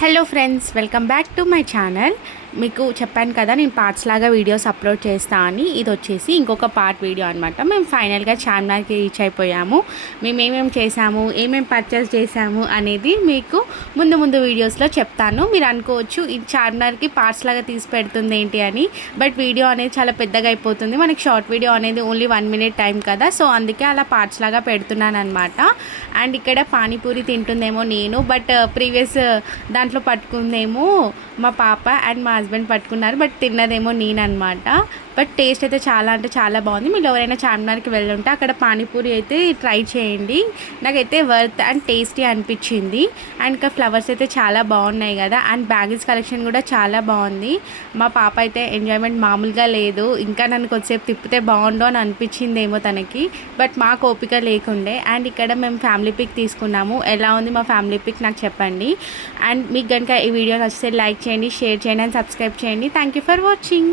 Hello friends, welcome back to my channel. మీకు చెప్పాను కదా నేను పార్ట్స్ లాగా వీడియోస్ అప్లోడ్ చేస్తా అని. ఇది వచ్చేసి ఇంకొక పార్ట్ వీడియో అనమాట. మేము ఫైనల్గా చార్మినార్కి రీచ్ అయిపోయాము. మేము ఏమేమి చేసాము, ఏమేమి పర్చేస్ చేసాము అనేది మీకు ముందు వీడియోస్లో చెప్తాను. మీరు అనుకోవచ్చు ఈ చార్మినార్కి పార్ట్స్ లాగా తీసి పెడుతుంది ఏంటి అని. బట్ వీడియో అనేది చాలా పెద్దగా అయిపోతుంది. మనకి షార్ట్ వీడియో అనేది ఓన్లీ 1 minute టైం కదా, సో అందుకే అలా పార్ట్స్ లాగా పెడుతున్నాను అనమాట. అండ్ ఇక్కడ పానీపూరి తింటుందేమో నేను, బట్ ప్రీవియస్ దాంట్లో పట్టుకుందేమో మా పాప అండ్ మా హస్బెండ్ పట్టుకున్నారు, బట్ తిన్నదేమో నేను అనమాట. బట్ టేస్ట్ అయితే చాలా అంటే చాలా బాగుంది. మీరు ఎవరైనా చార్మినార్కి వెళ్ళుంటే అక్కడ పానీపూరి అయితే ట్రై చేయండి. నాకైతే వర్త్ అండ్ టేస్టీ అనిపించింది. అండ్ ఇంకా ఫ్లవర్స్ అయితే చాలా బాగున్నాయి కదా. అండ్ బ్యాగిల్స్ కలెక్షన్ కూడా చాలా బాగుంది. మా పాప అయితే ఎంజాయ్మెంట్ మామూలుగా లేదు. ఇంకా నన్ను కొద్దిసేపు తిప్పితే బాగుండు అని అనిపించిందేమో తనకి, బట్ మాకు ఓపిక లేకుండే. అండ్ ఇక్కడ మేము ఫ్యామిలీ పిక్ తీసుకున్నాము. ఎలా ఉంది మా ఫ్యామిలీ పిక్ నాకు చెప్పండి. అండ్ మీకు కనుక ఈ వీడియో నచ్చితే లైక్ చేయండి, షేర్ చేయండి అండ్ సబ్స్క్రైబ్ చేయండి. Thank you for watching.